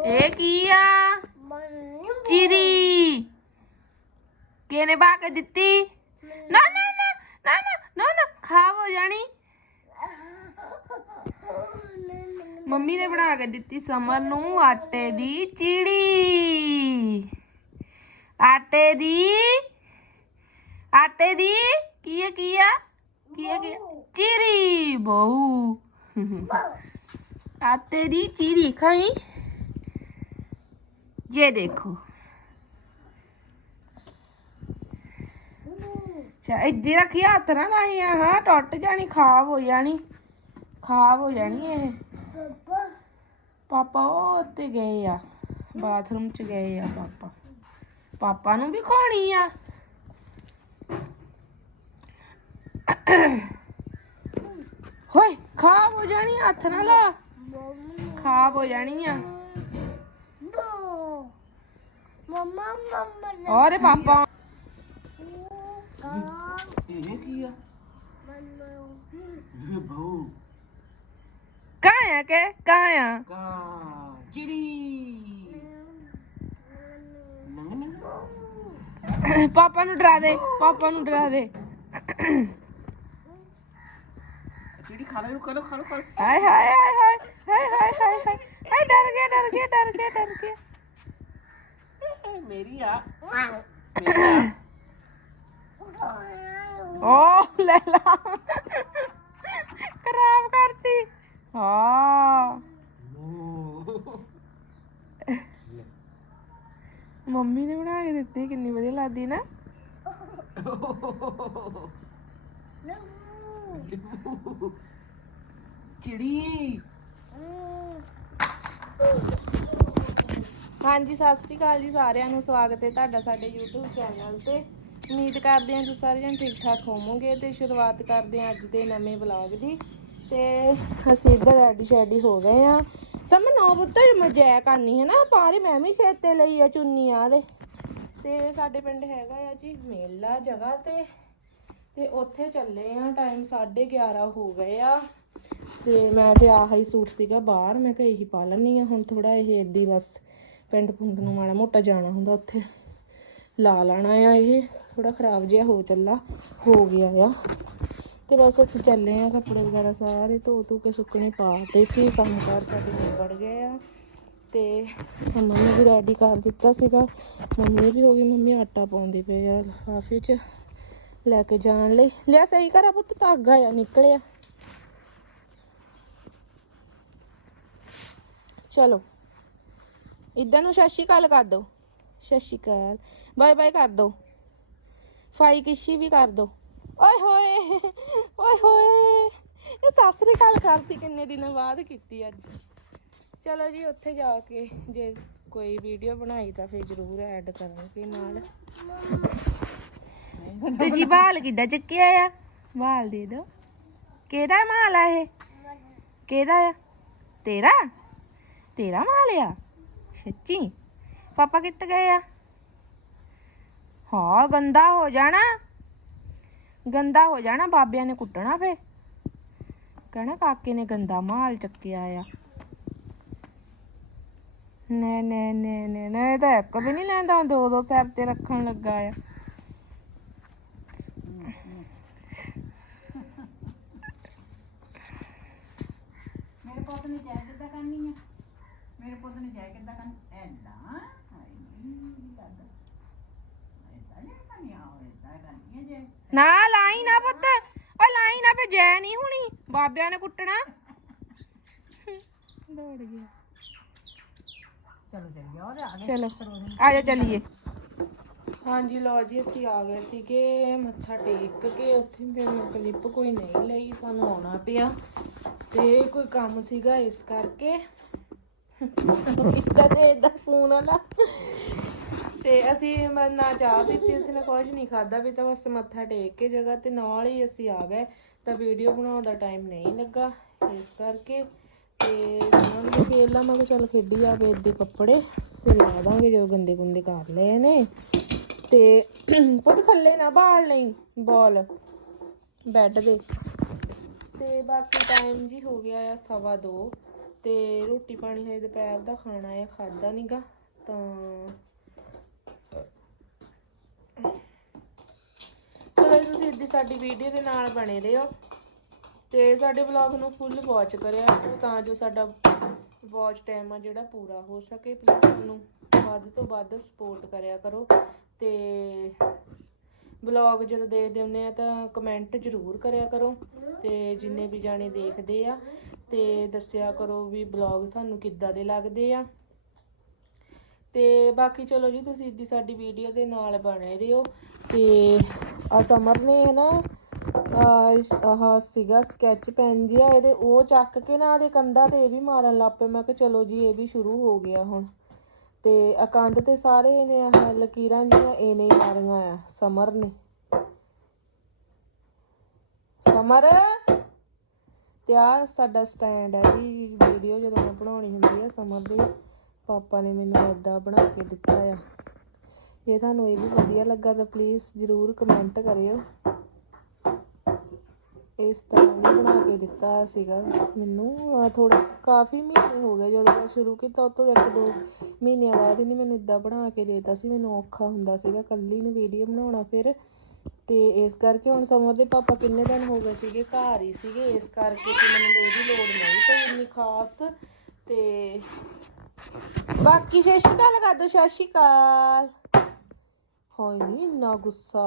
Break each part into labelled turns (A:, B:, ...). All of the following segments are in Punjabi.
A: एक इया चिरी। केने बाके दित्ती? ना ना ना ना ना ना ना, खावो जानी। मम्मी ने बना के दित्ती समर नु आटे दी चिड़ी। आटे दी? आटे दी? किया किया? किया किया? चिड़ी, बहू। आटे दी चिड़ी, खाई? ये देखो अच्छा इधर रखी हत्थ ना लाई हाँ टुट जानी खाब हो जानी खाब हो जानी ये ਪਾਪਾ ਉਹ ਉੱਤੇ ਗਏ ਆ ਬਾਥਰੂਮ ਚ ਗਏ ਆ ਪਾਪਾ ਪਾਪਾ ਨੂੰ ਵੀ ਖਾਣੀ ਆ ਹੋਏ ਖਾਬ ਹੋ ਜਾਣੀ ਹੱਥ ਨਾਲ ਲਾ ਖਾਬ ਹੋ ਜਾਣੀ ਆ ਮਮਾ ਮਮਾ ਪਾਪਾ।
B: ਇਹ ਕੀ ਆ? ਇਹ ਬਹੁ।
A: ਕਾਇਆ ਕੇ? ਕਾਇਆ।
B: ਕਾ ਚਿੜੀ।
A: ਪਾਪਾ ਨੂੰ ਡਰਾ ਦੇ ਪਾਪਾ ਨੂੰ ਡਰਾ ਦੇ।
B: ਚਿੜੀ ਖਾ ਨੂੰ ਕਰੋ ਖਾ ਲੋ
A: ਹਾਏ ਹਾਏ ਹਾਏ ਹਾਏ ਹਾਏ ਹਾਏ। ਹਾਏ ਡਰ ਗਿਆ ਡਰ ਗਿਆ ਡਰ ਗਿਆ ਡਰ ਗਿਆ।
B: ਮੇਰੀ ਆ। ਮੇਰੀ ਆ।
A: ਓ ਲੈ ਲਾ। ਖਰਾਬ ਕਰਤੀ। ਹਾਂ।
B: ਓ।
A: ਮੰਮੀ ਨੇ ਬਣਾ ਕੇ ਦਿੱਤੀ ਕਿੰਨੀ ਵਧੀਆ ਲੱਗਦੀ ਨਾ।
B: ਚਿੜੀ।
A: ਹਾਂਜੀ, ਸਤਿ ਸ੍ਰੀ ਅਕਾਲ ਜੀ ਸਾਰਿਆਂ ਨੂੰ। ਸਵਾਗਤ ਹੈ ਤੁਹਾਡਾ ਸਾਡੇ YouTube ਚੈਨਲ ਤੇ। ਉਮੀਦ ਕਰਦੇ ਹਾਂ ਤੁਸੀਂ ਸਾਰੇ ਜਣ ਠੀਕ ਠਾਕ ਹੋਵੋਗੇ ਤੇ ਸ਼ੁਰੂਆਤ ਕਰਦੇ ਹਾਂ ਅੱਜ ਦੇ ਨਵੇਂ ਵਲੌਗ ਦੀ। ਤੇ ਅਸੀਂ ਇੱਧਰ ਰੈਡੀ ਸ਼ੈਡੀ ਹੋ ਗਏ ਆ ਸਮ ਨੌ ਪੁੱਤਰ ਮਜਾ ਕਰਨੀ ਹੈ ਨਾ ਪਾਰੇ ਮੈਂ ਵੀ ਸਿਰ ਤੇ ਲਈ ਆ ਚੁੰਨੀ ਆ ਦੇ। ਤੇ ਸਾਡੇ ਪਿੰਡ ਹੈਗਾ ਆ ਜੀ ਮੇਲਾ ਜਗ੍ਹਾ ਤੇ। ਤੇ ਉੱਥੇ ਚੱਲੇ ਆ ਟਾਈਮ 11:30 ਹੋ ਗਏ ਆ। ਤੇ ਮੈਂ ਤੇ ਆਹ ਹੀ ਸੂਟ ਸੀਗਾ ਬਾਹਰ, ਮੈਂ ਕਿਹਾ ਇਹੀ ਪਾ ਲੈਣੀ ਆ ਹੁਣ ਥੋੜਾ ਇਹ ਏਦੀ ਬਸ। ਪਿੰਡ ਪੁੰਡ ਨੂੰ ਮਾੜਾ ਮੋਟਾ ਜਾਣਾ ਹੁੰਦਾ ਉੱਥੇ। ਲਾ ਲੈਣਾ ਆ ਇਹ ਥੋੜਾ ਖਰਾਬ ਜਿਹਾ ਹੋ ਚੱਲਾ, ਹੋ ਗਿਆ ਆ। ਤੇ ਬਸ ਅਸੀਂ ਚੱਲੇ ਆ ਕੱਪੜੇ ਵਗੈਰਾ ਸਾਰੇ ਧੋ ਧੋ ਕੇ ਸੁੱਕਣੇ ਪਾ ਤੇ ਫਿਰ ਕੰਮ ਕਾਰ ਸਾਡੇ ਨਿਬੜ ਗਏ ਆ। ਤੇ ਮੰਮੀ ਨੇ ਵੀ ਰੈਡੀ ਕਰ ਦਿੱਤਾ ਸੀਗਾ। ਮੰਮੀ ਵੀ ਹੋ ਗਈ, ਮੰਮੀ ਆਟਾ ਪਾਉਂਦੀ ਪਈ ਆ ਲਿਫਾਫੇ 'ਚ। ਲੈ ਕੇ ਜਾਣ ਲਈ। ਲਿਆ ਸਹੀ ਕਰਾ ਪੁੱਤ, ਧਾਗਾ ਆ, ਨਿਕਲਿਆ। ਚਲੋ। ਇਦਾਂ ਨੂੰ ਸਤਿ ਸ਼੍ਰੀ ਅਕਾਲ ਕਰ ਦੋ ਸਤਿ ਸ਼੍ਰੀ ਅਕਾਲ। ਬਾਏ ਬਾਏ ਕਰ ਦੋ ਫਾਈ ਕਿਸ਼ੀ ਵੀ ਕਰ ਦੋ ਓਏ ਹੋਏ ਓਏ ਹੋਏ। ਇਹ ਸਤਿ ਸ਼੍ਰੀ ਅਕਾਲ ਕਰਤੀ ਕਿੰਨੇ ਦਿਨਾਂ ਬਾਅਦ ਕੀਤੀ ਅੱਜ। ਚਲੋ ਜੀ, ਉੱਥੇ ਜਾ ਕੇ ਜੇ ਕੋਈ ਵੀਡੀਓ ਬਣਾਈ ਤਾਂ ਫਿਰ ਜ਼ਰੂਰ ਐਡ ਕਰਾਂਗੇ ਨਾਲ। ਤੇ ਜੀ, ਬਾਲ ਕਿੱਦਾਂ ਚੱਕਿਆ ਆ? ਬਾਲ ਦੇ ਦੋ ਕਿਹਦਾ ਮਾਲ ਆ ਇਹ? ਕਿਹਦਾ ਆ? ਤੇਰਾ? ਤੇਰਾ ਮਾਲ ਆ? ਸੱਚੀ? ਪਾਪਾ ਕਿੱਥੇ ਗਏ ਆ? ਹਾਂ, ਗੰਦਾ ਹੋ ਜਾਣਾ। ਗੰਦਾ ਹੋ ਜਾਣਾ, ਬਾਬਿਆਂ ਨੇ ਕੁੱਟਣਾ ਫੇ ਕਹਿਣਾ ਕਾਕੇ ਨੇ ਗੰਦਾ ਮਾਲ ਚੱਕਿਆ ਆ। ਨੇ ਨੇ ਨੇ ਨੇ ਨੇ ਤਾਂ ਇੱਕ ਵੀ ਨਹੀਂ ਲੈਂਦਾ, ਦੋ ਦੋ ਸਿਰ ਤੇ ਰੱਖਣ ਲੱਗਾ ਆ।
B: ਮੇਰੇ ਪੁੱਤ ਨੇ ਜੈ ਕਿੱਦਾਂ ਕਰਨੀ ਆ। ਮੇਰੇ ਪੁੱਤ ਨੇ ਜੈ ਕਿੱਦਾਂ ਕਰਨੀ ਐਦਾਂ ਹਾਏ ਨਹੀਂ ਕਰਦਾ ਐਦਾਂ ਨਹੀਂ ਕਰਨੀ ਆ ਐਦਾਂ ਕਰਨੀ ਆ ਜੈ
A: ਨਾ ਲਾਈ ਨਾ ਪੁੱਤ ਓ ਲਾਈ ਨਾ ਫੇ ਜੈ ਨਹੀਂ ਹੋਣੀ ਬਾਬਿਆਂ ਨੇ ਕੁੱਟਣਾ ਦੌੜ ਗਿਆ
B: ਚਲੋ ਚੱਲੀਏ ਔਰ ਆ
A: ਚਲੋ ਆ ਜਾ ਚੱਲੀਏ ਹਾਂਜੀ ਲੋ ਜੀ ਅਸੀਂ ਆ ਗਏ ਸੀਗੇ ਮੱਥਾ ਟੇਕ ਕੇ ਉੱਥੇ ਫਿਰ ਮੈਂ ਕਲਿੱਪ ਕੋਈ ਨਹੀਂ ਲਈ ਸਾਨੂੰ ਆਉਣਾ ਪਿਆ ਤੇ ਕੋਈ ਕੰਮ ਸੀਗਾ ਇਸ ਕਰਕੇ ਇੱਦਾਂ ਤੇ ਇਦਾਂ ਫੋਨ ਵਾਲਾ ਤੇ ਅਸੀਂ ਮ- ਨਾ ਚਾਹ ਪੀਤੀ ਅਸੀਂ ਨਾ ਕੁਝ ਨਹੀਂ ਖਾਦਾ ਵੀ ਤਾਂ ਬਸ ਮੱਥਾ ਟੇਕ ਕੇ ਜਗ੍ਹਾ ਤੇ ਨਾਲ ਹੀ ਅਸੀਂ ਆ ਗਏ। ਤਾਂ ਵੀਡੀਓ ਬਣਾਉਣ ਦਾ ਟਾਈਮ ਨਹੀਂ ਲੱਗਾ, ਇਸ ਕਰਕੇ ਤੇ ਉਹਨਾਂ ਨੂੰ ਖੇਡ ਲਾ ਮੈਂ ਕਿਹਾ ਚੱਲ ਖੇਡੀ ਆ ਵੇਦ ਦੇ ਕੱਪੜੇ, ਫਿਰ ਲਾ ਦਾਂਗੇ ਜੋ ਗੰਦੇ ਗੁੰਦੇ ਕਰ ਲਏ ਨੇ। ਤੇ ਪੁੱਤ ਥੱਲੇ ਨਾ ਬਾਹਰ ਲਈ, ਬਾਲ, ਬੈੱਡ ਦੇ। ਤੇ ਬਾਕੀ ਟਾਈਮ ਜੀ ਹੋ ਗਿਆ ਆ ਸਵਾ ਦੋ। ਤੇ ਰੋਟੀ ਪਾਣੀ ਹਜੇ ਦੁਪਹਿਰ ਦਾ ਖਾਣਾ ਆ ਖਾਦਾ ਨਹੀਂਗਾ ਤਾਂ ਚਲੋ ਤੁਸੀਂ ਇੱਦੀ ਸਾਡੀ ਵੀਡੀਓ ਦੇ ਨਾਲ ਬਣੇ ਰਹੋ ਤੇ ਸਾਡੇ ਵਲੌਗ ਨੂੰ ਫੁੱਲ ਵਾਚ ਕਰਿਆ ਤਾਂ ਜੋ ਸਾਡਾ ਵਾਚ ਟਾਈਮ ਆ ਜਿਹੜਾ ਪੂਰਾ ਹੋ ਸਕੇ। ਪਲੀਜ਼ ਸਾਨੂੰ ਵੱਧ ਤੋਂ ਵੱਧ ਸਪੋਰਟ ਕਰਿਆ ਕਰੋ ਤੇ ਵਲੌਗ ਜਦੋਂ ਦੇਖਦੇ ਹੁੰਦੇ ਆ ਤਾਂ ਕਮੈਂਟ ਜ਼ਰੂਰ ਕਰਿਆ ਕਰੋ ਤੇ ਜਿੰਨੇ ਵੀ ਜਾਣੇ ਦੇਖਦੇ ਆ ਤੇ ਦੱਸਿਆ ਕਰੋ ਵੀ ਵਲੌਗ ਤੁਹਾਨੂੰ ਕਿੱਦਾਂ ਦੇ ਲੱਗਦੇ ਆ। ਤੇ ਬਾਕੀ ਚਲੋ ਜੀ, ਤੁਸੀਂ ਇੱਦੀ ਸਾਡੀ ਵੀਡੀਓ ਦੇ ਨਾਲ ਬਣੇ ਰਹੋ। ਤੇ ਆ ਸਮਰ ਨੇ ਨਾ, ਆਹ ਸੀਗਾ ਸਕੈਚ ਪੈਨ ਜਿਹਾ, ਇਹਦੇ ਉਹ ਚੱਕ ਕੇ ਨਾ ਇਹਦੇ ਕੰਧਾਂ ਤੇ ਇਹ ਵੀ ਮਾਰਨ ਲੱਗ ਪਏ। ਮੈਂ ਕਿਹਾ ਚਲੋ ਜੀ, ਇਹ ਵੀ ਸ਼ੁਰੂ ਹੋ ਗਿਆ ਹੁਣ। ਤੇ ਆ ਤੇ ਸਾਰੇ ਇਹਨੇ ਆਹ ਲਕੀਰਾਂ ਜਿਹੀਆਂ ਇਹਨੇ ਹੀ ਮਾਰੀਆਂ ਆ, ਸਮਰ ਨੇ। ਸਮਰ! ਤੇ ਆ ਸਾਡਾ ਸਟੈਂਡ ਹੈ ਜੀ ਵੀਡੀਓ ਜਦੋਂ ਮੈਂ ਬਣਾਉਣੀ ਹੁੰਦੀ ਹੈ ਸਮਰ ਦੇ, ਪਾਪਾ ਨੇ ਮੈਨੂੰ ਏਦਾਂ ਬਣਾ ਕੇ ਦਿੱਤਾ ਆ। ਜੇ ਤੁਹਾਨੂੰ ਇਹ ਵੀ ਵਧੀਆ ਲੱਗਾ ਤਾਂ ਪਲੀਜ਼ ਜਰੂਰ ਕਮੈਂਟ ਕਰਿਓ। ਇਸ ਤਰ੍ਹਾਂ ਨਹੀਂ ਬਣਾ ਕੇ ਦਿੱਤਾ ਸੀਗਾ ਮੈਨੂੰ। ਥੋੜਾ ਕਾਫੀ ਮਹੀਨੇ ਹੋ ਗਏ ਜਦੋਂ ਮੈਂ ਸ਼ੁਰੂ ਕੀਤਾ ਉਹ ਤੋਂ ਇੱਕ ਦੋ ਮਹੀਨਿਆਂ ਬਾਅਦ ਹੀ ਨਹੀਂ ਮੈਨੂੰ ਇਦਾਂ ਬਣਾ ਕੇ ਦੇਤਾ ਸੀ। ਮੈਨੂੰ ਔਖਾ ਹੁੰਦਾ ਸੀਗਾ ਕੱਲੀ ਨੂੰ ਵੀਡੀਓ ਬਣਾਉਣਾ, ਫਿਰ ਤੇ ਇਸ ਕਰਕੇ ਹੁਣ ਸਮਰ ਦੇ ਪਾਪਾ ਕਿੰਨੇ ਦਿਨ ਹੋ ਗਏ ਸੀਗੇ, ਘਰ ਹੀ ਸੀਗੇ, ਇਸ ਕਰਕੇ ਤੇ ਮੈਨੂੰ ਇਹਦੀ ਲੋੜ ਨਹੀਂ ਪਈ ਇੰਨੀ ਖਾਸ ਤੇ ਬਾਕੀ ਸਤਿ ਸ਼੍ਰੀ ਅਕਾਲ ਕਰ ਦੋ, ਸਤਿ ਸ਼੍ਰੀ ਅਕਾਲ। ਹੋਈ ਨੀ ਇੰਨਾ ਗੁੱਸਾ,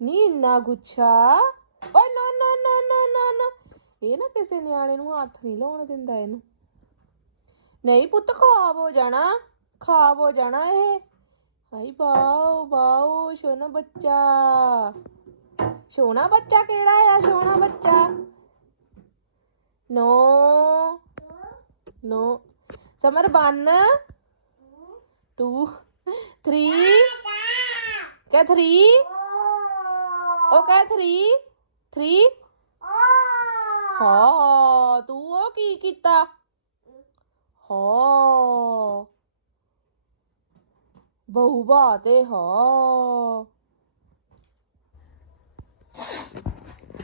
A: ਨੀ ਇੰਨਾ ਗੁੱਛਾ। ਓਏ, ਨਾ ਨਾ ਨਾ ਨਾ ਨਾ ਨਾ। ਇਹ ਨਾ ਕਿਸੇ ਨਿਆਣੇ ਨੂੰ ਹੱਥ ਨਹੀਂ ਲਾਉਣ ਦਿੰਦਾ ਇਹਨੂੰ। ਨਹੀਂ ਪੁੱਤ ਖਰਾਬ ਹੋ ਜਾਣਾ ਖਰਾਬ ਹੋ ਜਾਣਾ ਇਹ। ਹਾਈ ਬਾਓ ਬਾਓ ਸੋਨਾ ਬੱਚਾ। ਸੋਨਾ ਬੱਚਾ ਕਿਹੜਾ ਆ ਸੋਨਾ ਬੱਚਾ? ਨੋ ਨੋ, ਸਮਰ 1 2 3 ਕਹ 3 ਉਹ ਕਹ 3 3 ਹਾਂ, ਤੂੰ ਉਹ ਕੀ ਕੀਤਾ? ਹਾਂ। ਬਹੂ ਬਾਤੇ ਹਾਂ।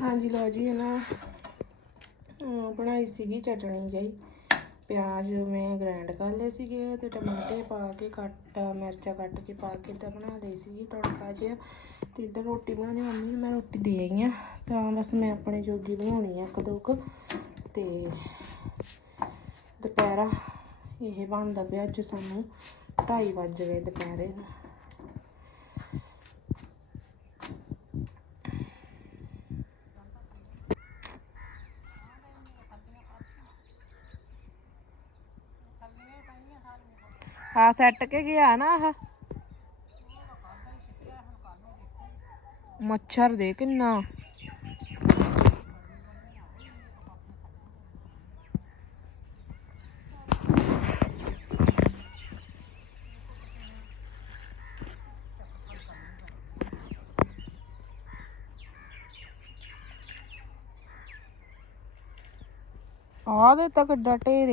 A: ਹਾਂਜੀ ਲੋ ਜੀ ਹੈ ਨਾ ਬਣਾਈ ਸੀਗੀ ਚਟਣੀ ਜਿਹੀ। ਪਿਆਜ਼ ਮੈਂ ਗ੍ਰਾਈਂਡ ਕਰ ਲਏ ਸੀਗੇ ਤੇ ਟਮਾਟੇ ਪਾ ਕੇ ਕੱਟ ਮਿਰਚਾਂ ਕੱਟ ਕੇ ਪਾ ਕੇ ਤਾਂ ਬਣਾ ਲਈ ਸੀਗੀ ਤੜਕਾ ਜਿਹਾ। ਤੇ ਇੱਧਰ ਰੋਟੀ ਬਣਾਉਣੀ ਮੰਮੀ ਨੂੰ ਮੈਂ ਰੋਟੀ ਦੇ ਆਈ ਆ। ਤਾਂ ਬਸ ਮੈਂ ਆਪਣੇ ਜੋਗੀ ਬਣਾਉਣੀ ਆ ਇੱਕ ਦੋ ਕੁ। ਤੇ ਦੁਪਹਿਰਾ ਇਹ ਬਣਦਾ ਪਿਆ ਅੱਜ ਸਾਨੂੰ। ਢਾਈ ਵੱਜ ਗਏ ਦੁਪਹਿਰੇ ਨੂੰ। ਆ ਸੈੱਟ ਕੇ ਗਿਆ ਨਾ ਆਹ? ਮੱਛਰ ਦੇ ਕਿੰਨਾ। ਆਹ ਦੇ ਤਾਂ ਕਿੱਡਾ ਢੇਰ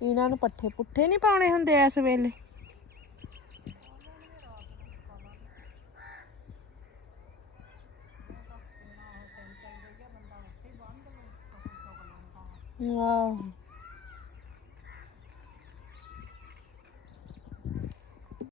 A: ਇਹਨਾਂ ਨੂੰ ਪੱਠੇ ਪੁੱਠੇ ਨਹੀਂ ਪਾਉਣੇ ਹੁੰਦੇ ਇਸ ਵੇਲੇ। ਆਹ।